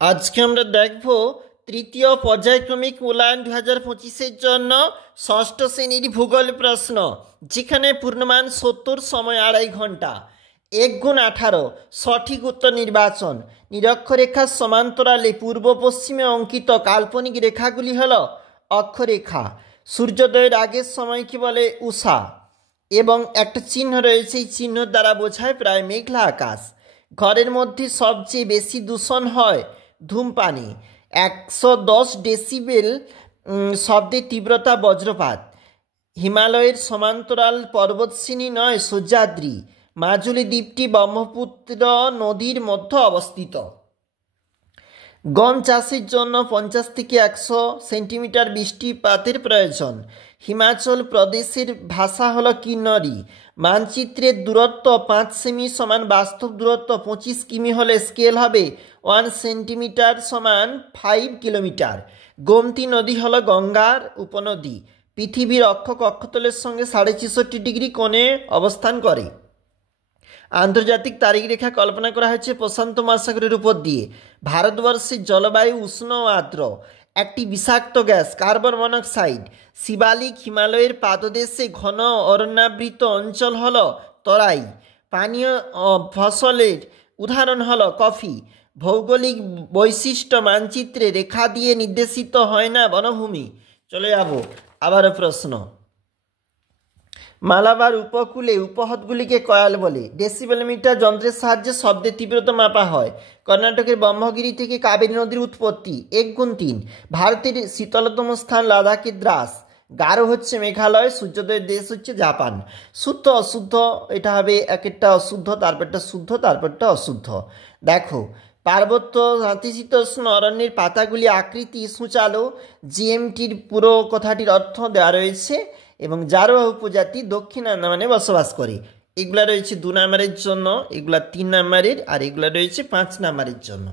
আজকে আমরা দেখব তৃতীয় পর্যায়ক্রমিক মূল্যায়ন 2025-এর জন্য ষষ্ঠ শ্রেণীর ভূগোল প্রশ্ন, যেখানে পূর্ণমান 70, সময় 2.5 ঘন্টা। 1 × 18, সঠিক উত্তর নির্বাচন। নিরক্ষরেখার সমান্তরালে পূর্ব পশ্চিমে অঙ্কিত কাল্পনিক রেখাগুলি হল অক্ষরেখা। সূর্যোদয়ের আগের সময়কে বলে উষা, এবং একটা চিহ্ন রয়েছে, এই চিহ্ন দ্বারা বোঝায় প্রায় মেঘলা আকাশ। ঘরের মধ্যে সবচেয়ে বেশি দূষণ হয় ধূমপানে। 110 ডেসিবেল শব্দের তীব্রতা বজ্রপাত। হিমালয়ের সমান্তরাল পর্বতশ্রেণী নয় সহ্যাদ্রি। মাজুলি দ্বীপটি ব্রহ্মপুত্র নদীর মধ্যে অবস্থিত। গম চাষের জন্য 50 থেকে 100 সেন্টিমিটার বৃষ্টিপাতের প্রয়োজন। হিমাচল প্রদেশের ভাষা হল কিন্নরি। মানচিত্রের দূরত্ব 5 সেমি সমান বাস্তব দূরত্ব 25 কিমি হলে স্কেল হবে 1 সেন্টিমিটার সমান 5 কিলোমিটার। গোমতী নদী হল গঙ্গার উপনদী। পৃথিবীর অক্ষ কক্ষতলের সঙ্গে 64.5 ডিগ্রি কোণে অবস্থান করে। আন্তর্জাতিক তারিখরেখা কল্পনা করা হয়েছে প্রশান্ত মহাসাগরের উপর দিয়ে। ভারতবর্ষের জলবায়ু উষ্ণ ও আর্দ্র। একটি বিষাক্ত গ্যাস কার্বন মনোক্সাইড। শিবালিক হিমালয়ের পাদদেশে ঘন অরণ্যাবৃত অঞ্চল হল তরাই। পানীয় ফসলের উদাহরণ হল কফি। ভৌগোলিক বৈশিষ্ট্য মানচিত্রে রেখা দিয়ে নির্দেশিত হয় না বনভূমি। চলে যাব আবারও প্রশ্ন। মালাবার উপকূলে উপহ্রদগুলিকে কয়াল বলে। ডেসিবেলমিটার যন্ত্রের সাহায্যে শব্দের তীব্রতা মাপা হয়। কর্ণাটকের ব্রহ্মগিরি থেকে কাবেরী নদীর উৎপত্তি 1 × 3। ভারতের শীতলতম স্থান লাদাখের দ্রাস। গারো হচ্ছে মেঘালয়। সূর্যোদয়ের দেশ হচ্ছে জাপান। শুদ্ধ অশুদ্ধ, এটা হবে একটা অশুদ্ধ, তারপরটা শুদ্ধ, তারপরটা অশুদ্ধ। দেখো, পার্বত্য নাতিশীতোষ্ণ অরণ্যের পাতাগুলি আকৃতি সূচালো। জিএমটির পুরো কথাটির অর্থ দেওয়া রয়েছে। এবং জারোয়া উপজাতি দক্ষিণ আন্দামানে বসবাস করে। এগুলা রয়েছে 2 নম্বরের জন্য, এগুলা 3 নম্বরের, আর এগুলা রয়েছে 5 নম্বরের জন্য।